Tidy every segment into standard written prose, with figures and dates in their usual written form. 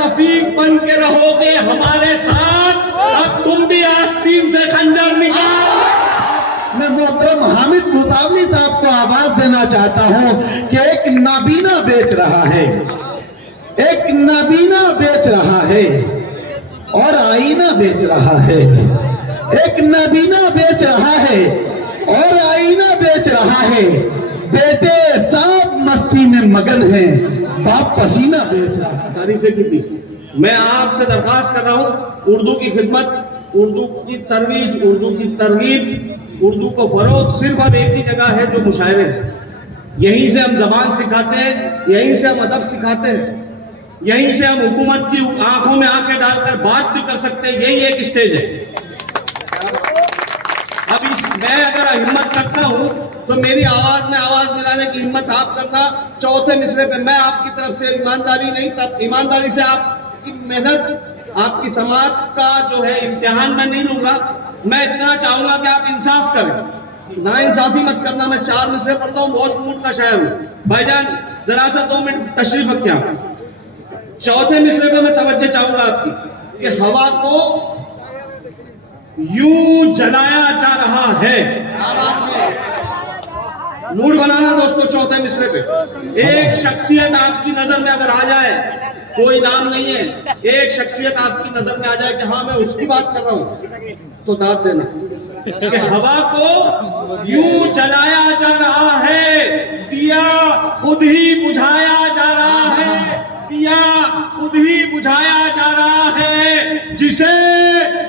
रफीक बन के रहोगे हमारे साथ, अब तुम भी आस्तीन से खंजर निकाल। मैं मोहतरम हामिद मुसावली साहब को आवाज देना चाहता हूं कि एक नाबीना बेच रहा है, एक नाबीना बेच रहा है और आईना बेच रहा है, एक नाबीना बेच रहा है और आईना बेच रहा है। बेटे सब मस्ती में मगन है, बाप पसीना बेच रहा है। तारीफें की थी। मैं आपसे दरखास्त कर रहा हूं, उर्दू की खिदमत, उर्दू की तरवीज, उर्दू की तरगीब, उर्दू को फरोग सिर्फ अब एक ही जगह है, जो मुशायरे हैं। यहीं से हम जबान सिखाते हैं, यहीं से हम अदब सिखाते हैं, यहीं से हम हुकूमत की आंखों में आंखें डालकर बात भी कर सकते हैं। यही एक स्टेज है। अब मैं अगर हिम्मत करता हूं तो मेरी आवाज में आवाज मिलाने की हिम्मत आप करना। चौथे मिसरे पे मैं आपकी तरफ से ईमानदारी नहीं, तब ईमानदारी से आपकी मेहनत, आपकी समाज का जो है इम्तिहान मैं नहीं लूंगा। मैं इतना चाहूंगा कि आप इंसाफ करें, ना इंसाफी मत करना। मैं 4 मिसरे पढ़ता हूँ, बहुत मूड का शायर हूँ। भाईजान जरा सा 2 मिनट तशरीफ रखें आप। चौथे मिसरे पे मैं तवज्जो चाहूंगा आपकी कि हवा को यूं जलाया जा रहा है। मूड बनाना दोस्तों। चौथे मिसरे पे एक शख्सियत आपकी नजर में अगर आ जाए, कोई नाम नहीं है, एक शख्सियत आपकी नजर में आ जाए कि हाँ मैं उसकी बात कर रहा हूं, तो दाद देना कि हवा को यूं जलाया जा रहा है, दिया खुद ही बुझाया जा रहा है, दिया खुद ही बुझाया जा रहा है। जिसे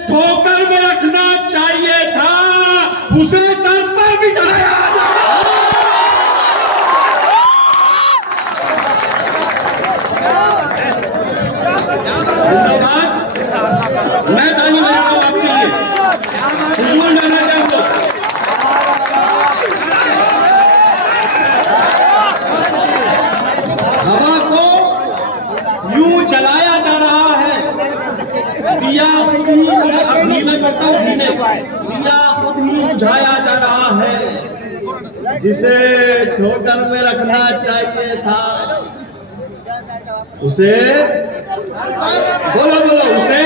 ठोकर में रखना चाहिए था, उसे सर पर बिठाया जा रहा है। मैं ताली बजा रहा हूं आपके लिए। हुजूर जाना चाहते हो हवा को यूं जलाया जा रहा है, दिया खुद ही, अब धीमे करता हूं, धीमे, दिया खुद ही बुझाया जा रहा है। जिसे ठोकर में रखना चाहिए था, उसे बोलो बोलो, उसे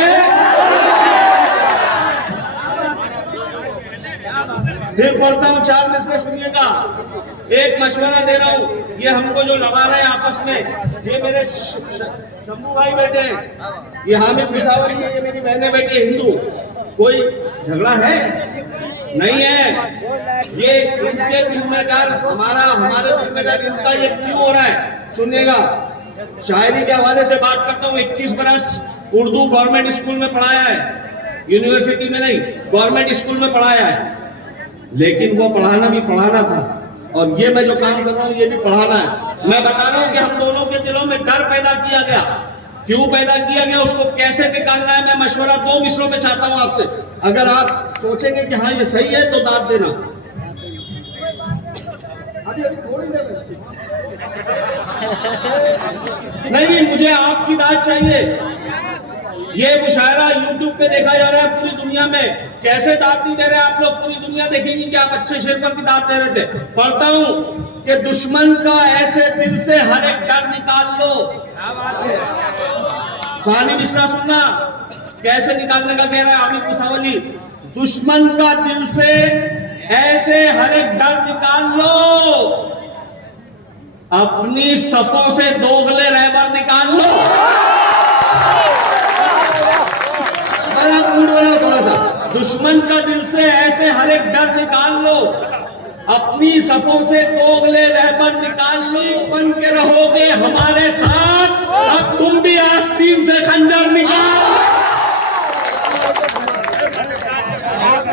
फिर पढ़ता हूं। 4 मिसरे सुनिएगा। एक मशवरा दे रहा हूं, ये हमको जो लड़ा रहे हैं आपस में, ये मेरे शंभू भाई बैठे हैं, ये हामिद मुसावरी है, ये मेरी बहनें बैठी है हिंदू। कोई झगड़ा है नहीं है। ये इनके दिल में डर, हमारे दिल में डर, इनका ये क्यों हो रहा है सुनिएगा। शायरी के हवाले से बात करता हूँ। 21 बरस उर्दू गवर्नमेंट स्कूल में पढ़ाया है, यूनिवर्सिटी में नहीं, गवर्नमेंट स्कूल में पढ़ाया है। लेकिन वो पढ़ाना भी पढ़ाना था, और ये मैं जो काम कर रहा हूँ ये भी पढ़ाना है। मैं बता रहा हूँ कि हम दोनों के दिलों में डर पैदा किया गया। क्यों पैदा किया गया, उसको कैसे निकालना है, मैं मशवरा 2 मिसरों में चाहता हूँ आपसे। अगर आप सोचेंगे कि हाँ ये सही है तो दाद देना। अभी थोड़ी देर नहीं, मुझे आपकी दाद चाहिए। ये मुशायरा YouTube पे देखा जा रहा है पूरी दुनिया में। कैसे दाद नहीं दे रहे आप लोग? पूरी दुनिया देखेंगी कि आप अच्छे शेर पर भी दाद दे रहे थे। पढ़ता हूं कि दुश्मन का ऐसे दिल से हर एक डर निकाल लो। क्या बात है? सानी मिश्रा सुनना, कैसे निकालने का कह रहा है हामिद मुसावली। दुश्मन का दिल से ऐसे हर एक डर निकाल लो, अपनी सफों से दोगले रहबर निकाल लो। थोड़ा सा, दुश्मन का दिल से ऐसे हर एक डर निकाल लो, अपनी सफों से दोगले रहबर निकाल लो। बन के रहोगे हमारे साथ, अब तुम भी आस्तीन से खंजर निकाल।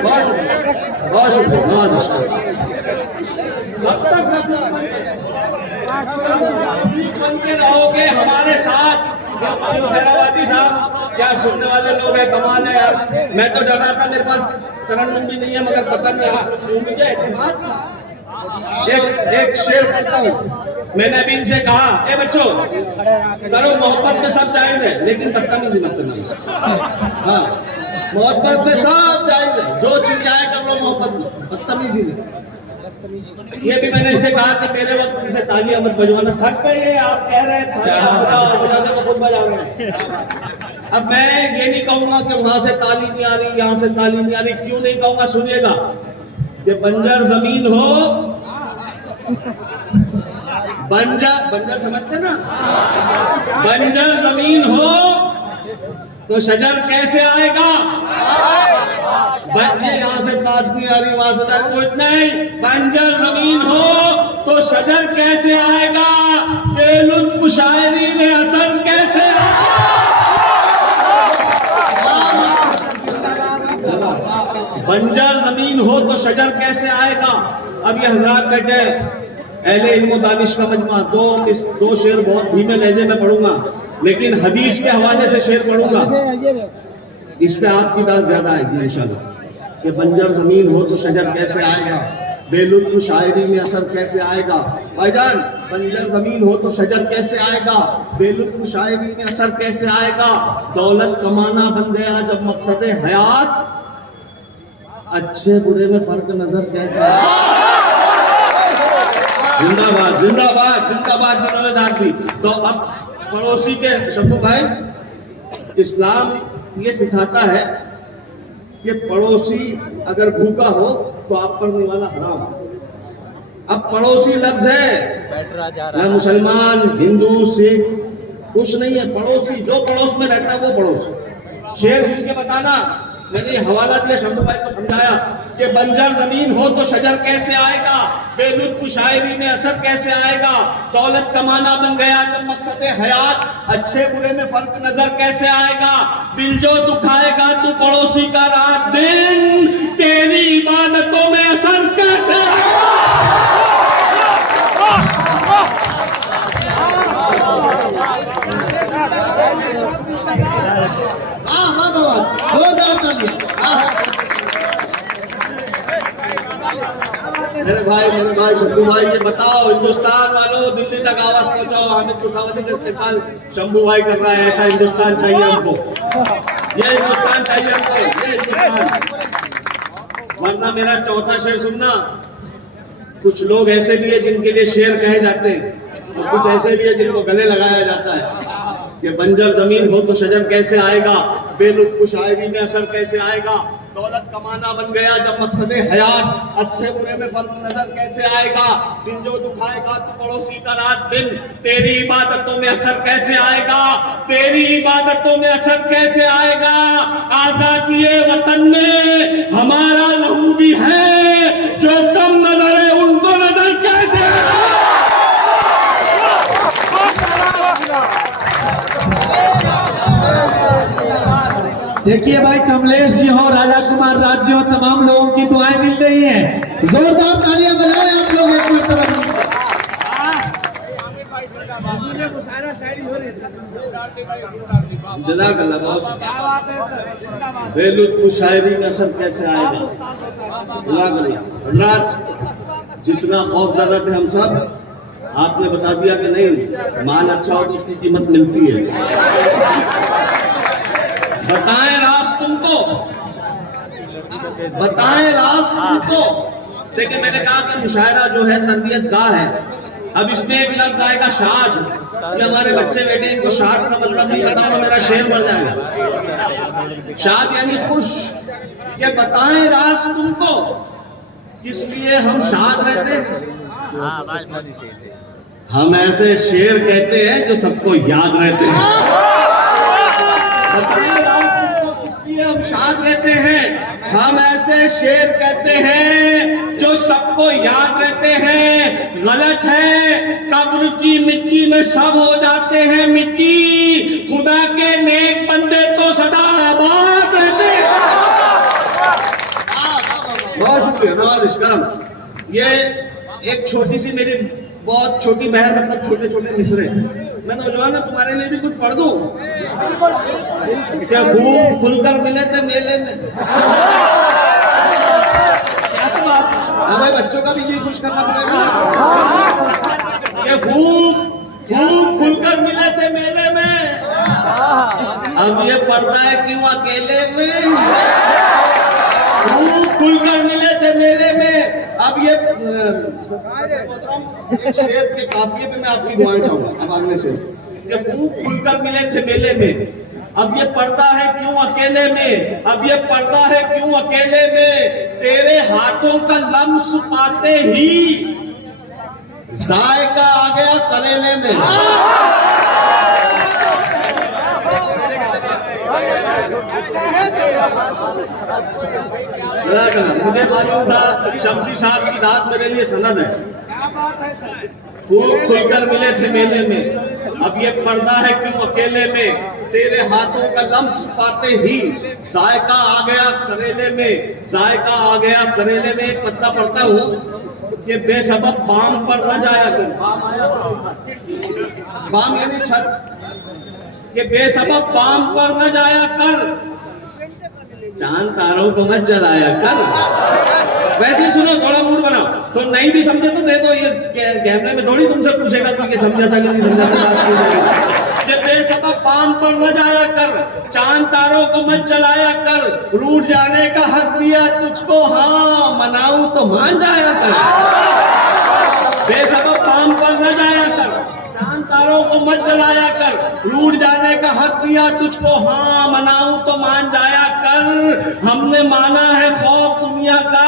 बहुत शुक्रिया। अब तक बन के रहोगे हमारे साथ। हैदराबादी साहब, क्या सुनने वाले लोग हैं, कमाल है यार। मैं तो डर रहा था, मेरे पास तरन्नुम भी नहीं है, मगर पता नहीं आपको मुझे एतमाद था। एक शेर पढ़ता हूँ। मैंने अभी इनसे कहा, ए बच्चों करो मोहब्बत में सब जायज है, लेकिन बदतमीजी मत करना। हाँ, मोहब्बत में सब जायज है, जो चीज चाहे कर लो मोहब्बत में, बदतमीजी नहीं। ये भी मैंने इनसे कहा कि मेरे वक्त इनसे तालियां मत बजवाना, थक गए ये, आप कह रहे हैं तालियां बजाओ, बजाने को खुद बजा रहे हैं। अब मैं ये नहीं कहूंगा कि वहां से ताली नहीं आ रही, यहां से ताली नहीं आ रही, क्यों नहीं कहूंगा, सुनिएगा। कि बंजर जमीन हो, बंजर समझते ना, बंजर जमीन हो तो शजर कैसे आएगा? ये यहां से बात नहीं आ रही, वहां से कुछ नहीं। बंजर जमीन हो तो शजर कैसे आएगा? बेलुत्फ शायरी में असर कैसे आएगा? बंजर जमीन हो तो शजर कैसे आएगा? अब ये हजरात बैठे अहले इल्म दानिश का मजमा, दो शेर बहुत धीमे लहजे में पढ़ूंगा, लेकिन हदीस के हवाले से शेर पढ़ूंगा, इस पे आपकी दास ज्यादा आएगी इंशाल्लाह। कि बंजर जमीन हो तो शजर कैसे आएगा? बेलुत्फ शायरी में असर कैसे आएगा? भाईजान, बंजर जमीन हो तो शजर कैसे आएगा? बेलुत्फ शायरी में असर कैसे आएगा? दौलत कमाना बन गया जब मकसद हयात, अच्छे बुरे में फर्क नजर कैसे आएगा? जिंदाबाद जिंदाबाद जिंदाबाद जिन्होंने दाद दी। तो अब पड़ोसी के शब्दों भाई, इस्लाम ये सिखाता है कि पड़ोसी अगर भूखा हो तो आप पर निवाला हराम। अब पड़ोसी लफ्ज है, न मुसलमान हिंदू सिख कुछ नहीं है, पड़ोसी जो पड़ोस में रहता है वो पड़ोस। शेर सुन के बताना, मैंने हवाला दिया, शंभू भाई को समझाया कि बंजर जमीन हो तो शजर कैसे आएगा? बेलुत्फ शायरी में असर कैसे आएगा? दौलत कमाना बन गया जब मकसद हयात, अच्छे बुरे में फर्क नजर कैसे आएगा? दिल जो दुखाएगा तू पड़ोसी का रात दिन, तेरी इबादतों में असर कैसे आएगा? मेरे भाई शंभू भाई, ये बताओ हिंदुस्तान वालों, दिल्ली तक आवाज पहुंचाओ, हामिद कुसावती का इस्तेमाल शंभू भाई कर रहा है, ऐसा हिंदुस्तान चाहिए हमको, ये हिंदुस्तान चाहिए हमको, ये हिंदुस्तान। वरना मेरा चौथा शेर सुनना, कुछ लोग ऐसे भी है जिनके लिए शेर कहे जाते हैं, और कुछ ऐसे भी है जिनको गले लगाया जाता है। कि बंजर जमीन हो तो शजर कैसे आएगा? बेलुत्फ शायरी में असर कैसे आएगा? दौलत कमाना बन गया जब मकसद हयात, अच्छे बुरे में फर्क नजर कैसे आएगा? दिल जो दुखाएगा तो पड़ोसी का रात दिन, तेरी इबादतों में असर कैसे आएगा? तेरी इबादतों में असर कैसे आएगा? आजादी वतन में हमारा लहू भी है, जो कम नजर है उनको नजर कैसे आएगा? देखिए भाई, कमलेश जी हो, राजा कुमार राज्य हो, तमाम लोगों की दुआएं मिल रही हैं। जोरदार तालियां बजाएं आप लोग एक मरतबा। जज़ाकल्लाह बहुत। बेलुत्फ शायरी में असर कैसे आएगा? हजरात, जितना खौफ ज़्यादा थे हम सब, आपने बता दिया कि नहीं, माल अच्छा हो तो उसकी कीमत मिलती है। बताएं राज तुमको, बताएं राज तुमको। देखिए, मैंने कहा कि मुशायरा जो है तरबियत गाह है। अब इसमें एक लफ्ज आएगा शाद, ये हमारे बच्चे बेटे, इनको शाद का मतलब नहीं बताऊंगा, मेरा शेर मर जाएगा। शाद यानी खुश। ये बताएं राज तुमको, किस लिए हम शाद रहते हैं? हम ऐसे शेर कहते हैं जो सबको याद रहते हैं। हम शाद रहते हैं, हम ऐसे शेर कहते हैं जो सबको याद रहते हैं। गलत है, कब्र की मिट्टी में सब हो जाते हैं मिट्टी, खुदा के नेक बंदे तो सदा आबाद रहते हैं। बहुत शुक्रिया, नवाज़िश करम। ये एक छोटी सी मेरी बहुत छोटी बहन, मतलब छोटे छोटे मिसरे, मैं नौजवान तुम्हारे लिए भी कुछ पढ़ दूं क्या? खूब खुलकर मिले थे मेले में। हाँ भाई, बच्चों का भी जी खुश करना पड़ेगा ना। ये खूब खुलकर मिले थे मेले में, अब ये पढ़ता है क्यों अकेले में? खूब खुलकर मिले थे मेले में, अब ये एक शेर के काफिये पे मैं आपकी दुआएं चाहूंगा। अब अगले शेर कि खूब खुलकर मिले थे मेले में, अब ये पड़ता है क्यों अकेले में, अब ये पड़ता है क्यों अकेले में, तेरे हाथों का लम्स पाते ही जायका आ गया करेले में। मुझे मालूम था शमसी साहब की दाद मेरे लिए सनद है। खूब खुलकर मिले थे मेले में, अब ये पर्दा है क्यों अकेले में, तेरे हाथों का लम्स पाते ही जायका आ गया करेले में, जायका आ गया करेले में। एक पत्ता पढ़ता हूँ कि बेसबब बाम पर न जाया कर, बाम यानी छत, कि बेसबब बाम पर न जाया कर, चांद तारों को मत जलाया कर। वैसे सुनो, थोड़ा मूड बनाओ, तो नहीं भी समझे तो दे दो, ये कैमरे में थोड़ी तुमसे पूछेगा कि समझा था कि नहीं समझा था। बेसबब बाम पर न जाया कर, चांद तारों को मत जलाया कर, रूठ जाने का हक दिया तुझको, हाँ मनाऊं तो मान जाया कर। बेसबब बाम पर न जाया कर, चांद तारों को मत जलाया कर, रूठ जाने का हक दिया तुझको, हाँ मनाऊं तो मान जाया कर। हमने माना है खौफ दुनिया का,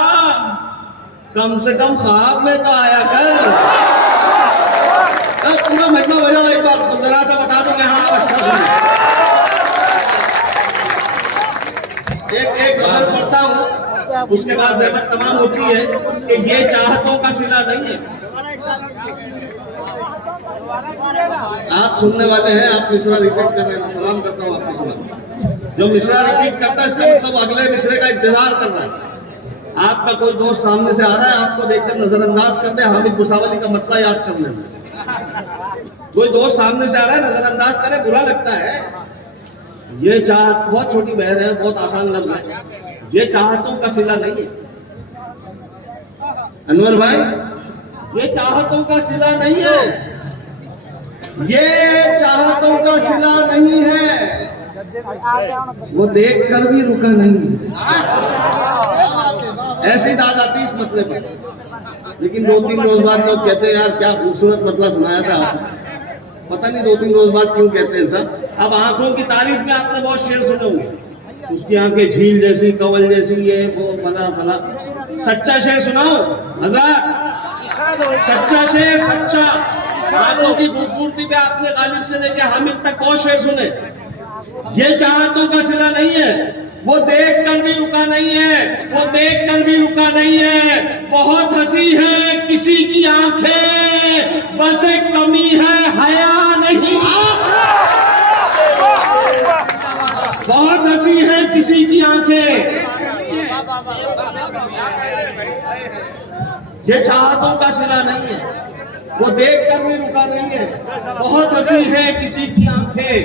कम से कम ख्वाब में तो आया कर। पूरा मतलब बजाओ एक बार, जरा सा बता दो कि हाँ अच्छा सुने। एक गजल पढ़ता हूँ, उसके बाद ज़हमत तमाम होती है कि ये चाहतों का सिला नहीं है। आप सुनने वाले हैं, आप मिसरा रिपीट कर रहे हैं, मैं सलाम करता हूँ आपको सलाम। जो मिसरा रिपीट करता है इसका मतलब अगले मिसरे का इंतजार कर रहा है। आपका कोई दोस्त सामने से आ रहा है, आपको देखकर नजरअंदाज कर दे, हामिद भुसावली का मतला याद कर लेना। कोई दोस्त सामने से आ रहा है, नजरअंदाज करे, बुरा लगता है। ये चाहत बहुत छोटी बहन है, बहुत आसान लफ्ज है, ये चाहतों का सिला नहीं है। अनवर भाई, ये चाहतों का सिला नहीं है, ये चाहतों का सिला नहीं है। वो देखकर भी रुका नहीं है। ऐसी दाद आती इस मतले पर, लेकिन 2-3 रोज बाद लोग कहते हैं यार क्या खूबसूरत मतला सुनाया था आपने। पता नहीं 2-3 रोज बाद क्यों कहते हैं सब। अब आंखों की तारीफ में आपने बहुत शेर सुने होंगे, उसकी आंखें झील जैसी, कवल जैसी, ये वो फला फला। सच्चा शेर सुनाओ हजरत, सच्चा शेर, सच्चा। आंखों की खूबसूरती पे आपने गालिब से लेके हामिद तक बहुत शेर सुने। ये चाहतों का सिला नहीं है, वो देख कर भी रुका नहीं है, वो देख कर भी रुका नहीं है। बहुत हंसी है किसी की आंखें, बस एक कमी है हया नहीं। बहुत हंसी है किसी की आंखें, ये चाहतों का सिला नहीं है, वो देख कर भी रुका नहीं है। बहुत हंसी है किसी की आंखें,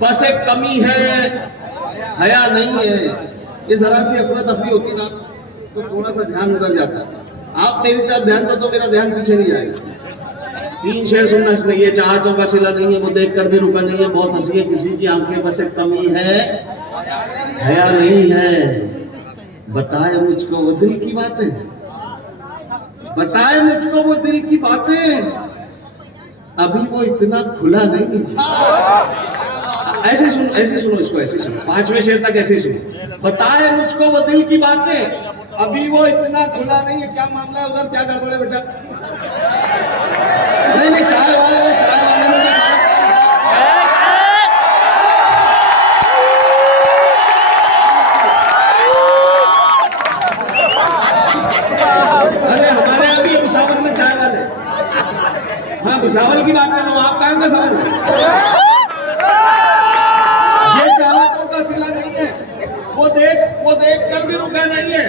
बस एक कमी है हया नहीं है। ये जरा सी अफरा तफरी होती ना तो थोड़ा सा ध्यान उधर जाता है। आप मेरी तरफ ध्यान दो तो मेरा ध्यान पीछे नहीं जाएगा। 3 शेर सुनना इसमें, ये चाहतों का सिला नहीं है, वो देख कर भी रुका नहीं है, बहुत हंसी है किसी की आंखें, बस एक कमी है हया नहीं है। बताए मुझको वो दिल की बातें, बताए मुझको वो दिल की बातें, अभी वो इतना खुला नहीं। ऐसे सुनो इसको, ऐसे सुनो, 5वें शेर तक ऐसे सुनो। बताए मुझको वो दिल की बातें, अभी वो इतना खुला नहीं है। क्या मामला है उधर, क्या गड़बड़ है बेटा? नहीं चाय वाले ने अरे हमारे यहाँ भी भुसावल में चाय वाले। हाँ भुसावल की बात कर रहा हूँ, आप कहाँ का समझ रहे? ये चाहतों का सिला नहीं है, वो देख कर भी रुका नहीं है।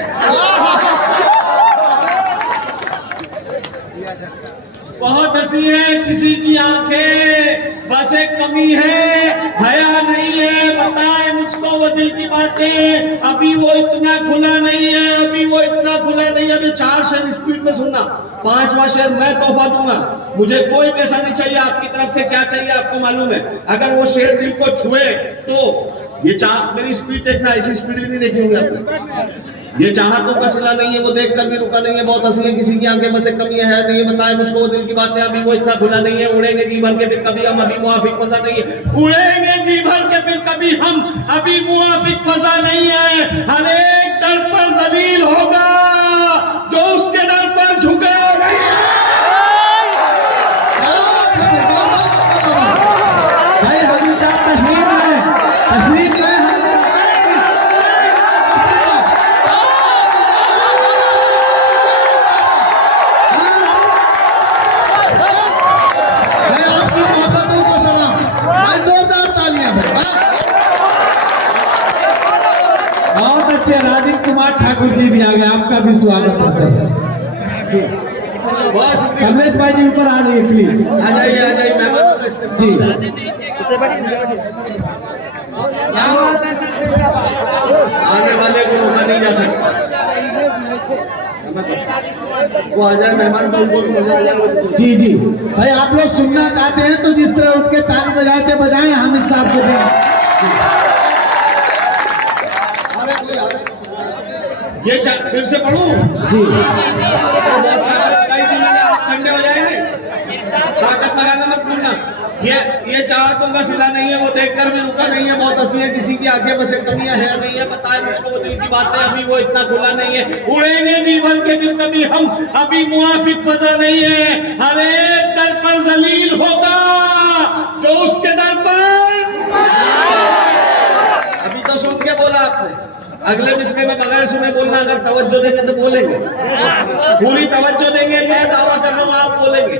बहुत हंसी है किसी की आंखें, बस एक कमी है हया नहीं है। बताए मुझको वो दिल की बातें, अभी वो इतना खुला नहीं है, अभी वो इतना खुला नहीं है। अभी 4 शेर स्पीड में सुनना, 5वां शेर मैं तोहफा दूंगा। मुझे कोई पैसा नहीं चाहिए, आपकी तरफ से क्या चाहिए आपको मालूम है। अगर वो शेर दिल को छुए तो ये मेरी स्पीड देखना, ऐसी स्पीड भी नहीं देखी होंगी आपने। ये चाहतों का सिला नहीं है, वो देख कर भी रुका नहीं है, बहुत हंसी है, किसी की आंखें में से कमी है नहीं बताए मुझको वो दिल की बातें, अभी वो इतना खुला नहीं है, उड़ेंगे जी भर के फिर कभी हम, अभी मुआफिक फजा नहीं है, उड़ेंगे जी भर के फिर कभी हम, अभी मुआफिक फजा नहीं है। हर एक दर पर जलील होगा जो उसके दर पर झुका नहीं है। भाई हजूर साहब तशरीफ लाए, तशरीफ लाए। राजीव कुमार ठाकुर जी भी आ गए, आपका भी स्वागत है सर। कमलेश भाई जी ऊपर आ जाइए प्लीज, आ जाइए मेहमानों का जी। आने वाले को रोका नहीं जा सकता, वो आ जाए मेहमान तो उनको भी मजा आ जाएगा। जी जी भाई, आप लोग सुनना चाहते हैं तो जिस तरह उठ के ताली बजाते बजाएं, हामिद साहब को दें। ये फिर से पढ़ूं जी, आप ठंडे हो जाएंगे, ताकत लगाना मत भूलना। ये चाहतों का सिला नहीं है, वो देखकर भी रुका नहीं है, बहुत हंसी है, किसी की आंखें में से कमियां है नहीं है बताए मुझको वो दिल की बातें, अभी वो इतना खुला नहीं है, उड़ेंगे जी भर के फिर कभी हम, अभी मुआफिक फजा नहीं है। हर एक दर पर जलील होगा जो उसके दर पर, अभी तो सुन के बोला आपने, अगले मिसरे में बगैर सुने बोलना, अगर तवज्जो देंगे तो बोलेंगे, पूरी तवज्जो देंगे। मैं दावा कर रहा हूँ आप बोलेंगे,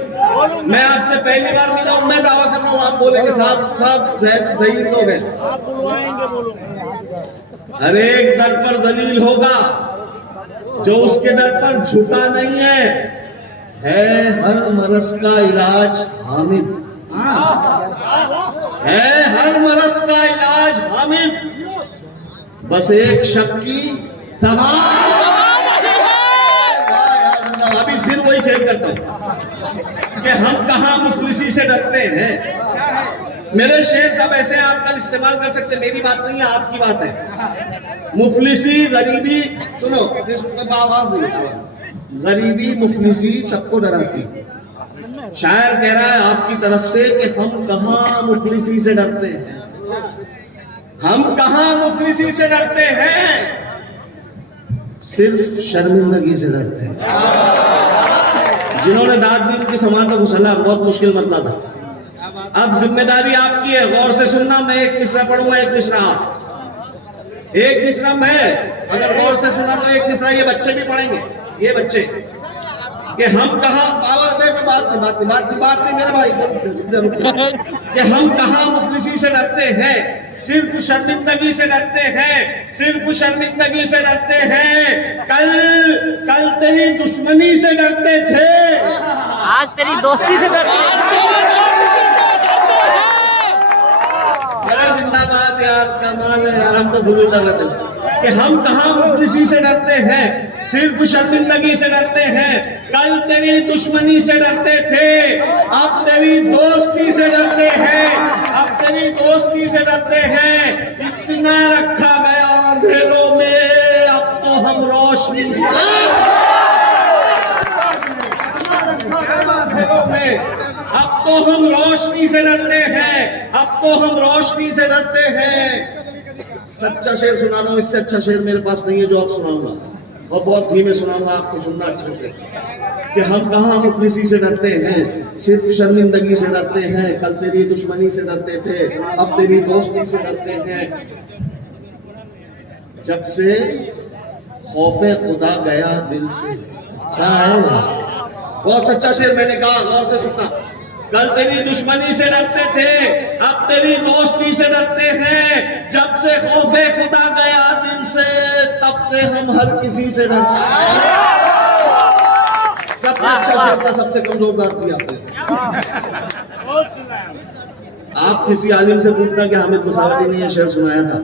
मैं आपसे पहली बार मिला हूँ, मैं दावा कर रहा हूँ आप बोलेंगे। साहब सही लोग हैं। हर एक दर पर जलील होगा जो उसके दर पर झुका नहीं है हर मरज का इलाज हामिद, है हर मरज का इलाज हामिद, बस एक शक की दवा। अभी फिर वही खेल करता हूं कि हम कहां मुफलिसी से डरते हैं। मेरे शेर साहब ऐसे आप कल इस्तेमाल कर सकते, मेरी बात नहीं है आपकी बात है। मुफलिसी गरीबी, सुनो गरीबी मुफलिसी सबको डराती है। शायर कह रहा है आपकी तरफ से कि हम कहां मुफलिसी से डरते हैं, हम कहां मुफलिसी से डरते हैं, सिर्फ शर्मिंदगी से डरते हैं। जिन्होंने दाद दी उनकी समाज को घुसला, बहुत मुश्किल मतला था। अब जिम्मेदारी आपकी है, गौर से सुनना। मैं एक मिसरा पढ़ूंगा, एक मिसरा आप, एक मिसरा मैं, अगर गौर से सुना तो एक मिसरा ये बच्चे भी पढ़ेंगे, ये बच्चे कि हम कहां, बात नहीं मेरे भाई, कि हम कहां मुफलिसी से डरते हैं, सिर्फ शर्मिंदगी से डरते हैं, सिर्फ शर्मिंदगी से डरते हैं। कल तेरी दुश्मनी से डरते थे, आज तेरी दोस्ती से डरते हैं। जिंदाबाद यार, कमाल है यार, हम तो फजूल डर रहे थे कि हम कहां मुफलिसी से डरते हैं, सिर्फ शर्मिंदगी से डरते हैं। कल तेरी दुश्मनी से डरते थे, अब तेरी दोस्ती से डरते हैं, अब तेरी दोस्ती से डरते हैं। इतना रखा गया अंधेरों में, अब तो हम रोशनी से, अब तो हम रोशनी से डरते हैं, अब तो हम रोशनी से डरते हैं। सच्चा शेर सुना रहा हूं, इससे अच्छा शेर मेरे पास नहीं है जो आप सुनाऊंगा, और बहुत धीमे सुनाऊंगा, आपको सुनना अच्छे से। कि हम कहां मुफलिसी से डरते हैं, सिर्फ शर्मिंदगी से डरते हैं। कल तेरी दुश्मनी से डरते थे, अब तेरी दोस्ती से डरते हैं। जब से खौफे खुदा गया दिल से। अच्छा है, बहुत सच्चा शेर मैंने कहा, गौर से सुनना। कल तेरी दुश्मनी से डरते थे, अब तेरी दोस्ती से डरते हैं। जब से खौफे खुदा गया दिल से, तब से हम हर किसी से डरते हैं। सबसे अच्छा शेर था, सबसे कमजोर दाद दिया आपने। आप किसी आलिम से पूछना कि हामिद मुसावरी ने यह शेर सुनाया था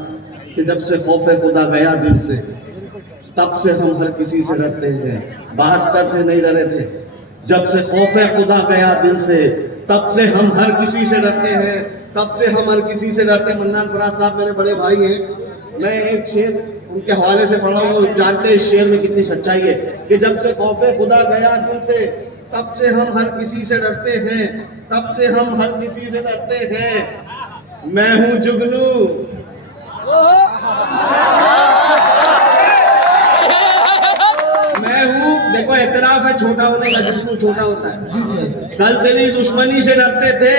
कि जब से खौफे खुदा गया दिल से, तब से हम हर किसी से डरते हैं। 72 थे, नहीं डरे थे। जब से खौफे खुदा गया दिल से, तब से हम हर किसी से डरते हैं, तब से हम हर किसी से डरते हैं। मन्नान फराज साहब मेरे बड़े भाई हैं, मैं एक शेर उनके हवाले से पढ़ा हूँ, जानते हैं इस शेर में कितनी सच्चाई है कि जब से खौफे खुदा गया दिल से, तब से हम हर किसी से डरते हैं, तब से हम हर किसी से डरते हैं। मैं हूं जुगनू, मैं हूं, देखो एतराफ है छोटा होने का, जुगनू छोटा होता है। कल तेरी दुश्मनी से डरते थे,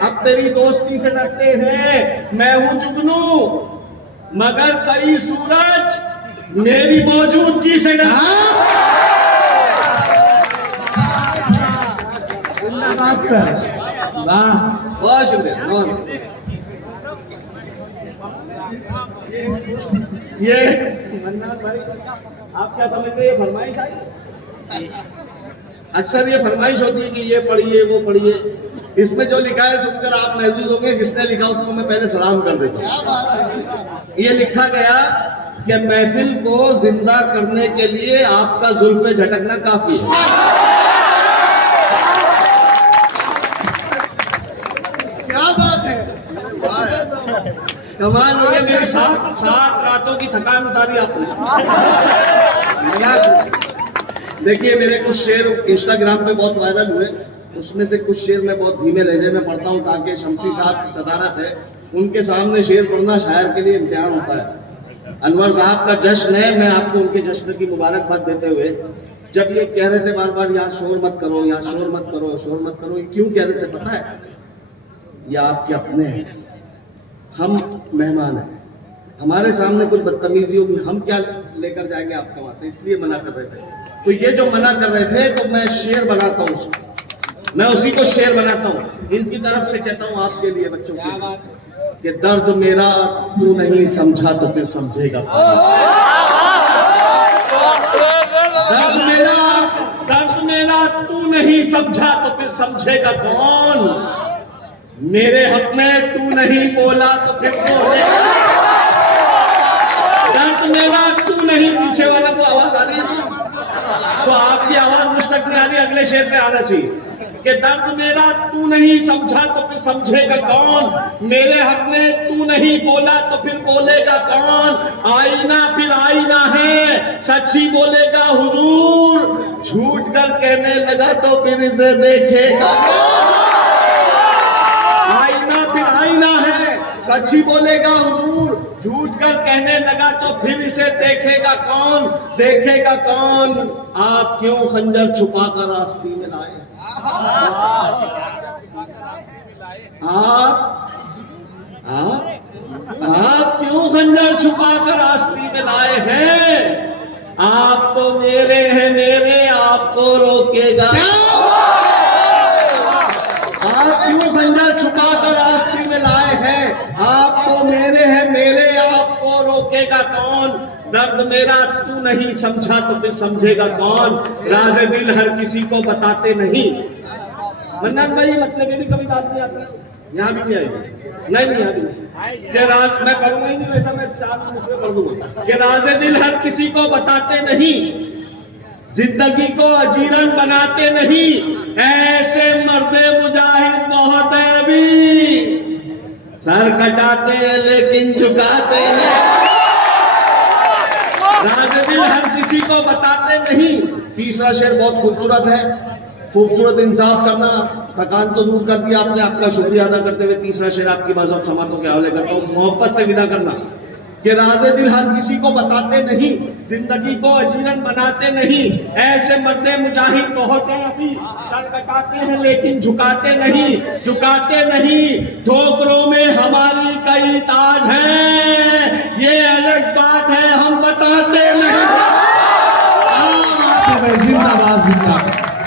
अब तेरी दोस्ती से डरते हैं। मैं हूं जुगनू, मगर कई सूरज मेरी मौजूदगी से डरते हैं। बात कर, वाह, बहुत शुक्रिया, बहुत। ये मन्नान भाई, आप क्या समझते हैं, ये फरमाइश आई? अक्सर ये फरमाइश होती है कि ये पढ़िए वो पढ़िए, इसमें जो लिखा है सुनकर आप महसूस होंगे जिसने लिखा उसको मैं पहले सलाम कर देता हूं। ये लिखा गया कि महफिल को जिंदा करने के लिए आपका जुल्फे झटकना काफी है। क्या बात है, कमाल हो गया, मेरी 7 रातों की थकान उतारी आपने। देखिए मेरे कुछ शेर इंस्टाग्राम पे बहुत वायरल हुए, उसमें से कुछ शेर मैं बहुत धीमे लहजे में पढ़ता हूँ ताकि शमसी साहब की सदारत है, उनके सामने शेर पढ़ना शायर के लिए इम्तिहान होता है। अनवर साहब का जश्न है, मैं आपको उनके जश्न की मुबारकबाद देते हुए, जब ये कह रहे थे बार बार यहाँ शोर मत करो, यहाँ शोर मत करो, शोर मत करो, ये क्यों कह रहे थे पता है? ये आपके अपने हैं, हम मेहमान हैं, हमारे सामने कुछ बदतमीजी होगी, हम क्या लेकर जाएंगे आपके वहां से, इसलिए मना कर रहे थे। तो ये जो मना कर रहे थे तो मैं शेर बनाता हूँ उसको, मैं उसी को शेर बनाता हूँ, इनकी तरफ से कहता हूँ आपके लिए बच्चों के, कि दर्द मेरा तू नहीं समझा तो फिर समझेगा दर्द मेरा तू नहीं समझा तो फिर समझेगा कौन? मेरे हक में तू नहीं बोला तो फिर बोलेगा। दर्द मेरा तू नहीं, पीछे वाला को आवाज आ रही है ना, तो आपकी आवाज मुझ तक नहीं आ रही, अगले शेर पे आना चाहिए कि दर्द मेरा तू नहीं समझा तो फिर समझेगा कौन? मेरे हक में तू नहीं बोला तो फिर बोलेगा कौन? आईना फिर आईना है, सच ही बोलेगा हुजूर, झूठ कर कहने लगा तो फिर इसे देखेगा कौन? आईना फिर आईना है, सच ही बोलेगा हुजूर, झूठ कर कहने लगा तो फिर इसे देखेगा कौन? देखेगा कौन? आप क्यों खंजर छुपा कर आस्ती में लाए? आप क्यों खंजर छुपा कर आस्ती में लाए हैं? आप तो मेरे हैं मेरे, आपको रोकेगा। आप क्यों खंजर छुपा कर आस्ती में लाए हैं? आप तो मेरे हैं मेरे, आपको रोकेगा कौन? दर्द मेरा तू नहीं समझा तो फिर समझेगा कौन? राज़े दिल हर किसी को बताते नहीं। मन्नान भाई मतलब ये भी कभी बात नहीं आती, यहाँ भी नहीं आएगी, नहीं यहाँ भी नहीं, कि राज मैं पढ़ूंगा ही नहीं, वैसा मैं 4 मिनट में पढ़ दूंगा कि राज़े दिल हर किसी को बताते नहीं, जिंदगी को अजीरन बनाते नहीं, ऐसे मर्दे मुजाहिद बहुत है अभी, सर कटाते हैं लेकिन झुकाते हैं। राज़े दिल हर किसी को बताते नहीं। तीसरा शेर बहुत खूबसूरत है, खूबसूरत इंसाफ करना, थकान तो दूर कर दिया आपने, आपका शुक्रिया अदा करते हुए तीसरा शेर आपकी मज़हब समातों के हवाले करता हूँ, मोहब्बत से विदा करना कि राज़े दिल हर किसी को बताते नहीं, जिंदगी को अजीरन बनाते नहीं, ऐसे मर्दे मुजाहिद बहुत हैं अभी, सर कटाते हैं लेकिन झुकाते नहीं, झुकाते नहीं। ठोकरों में हमारी कई ताज हैं, ये अलग बात है हम बताते नहीं। जिंदाबाद जिंदाबाद।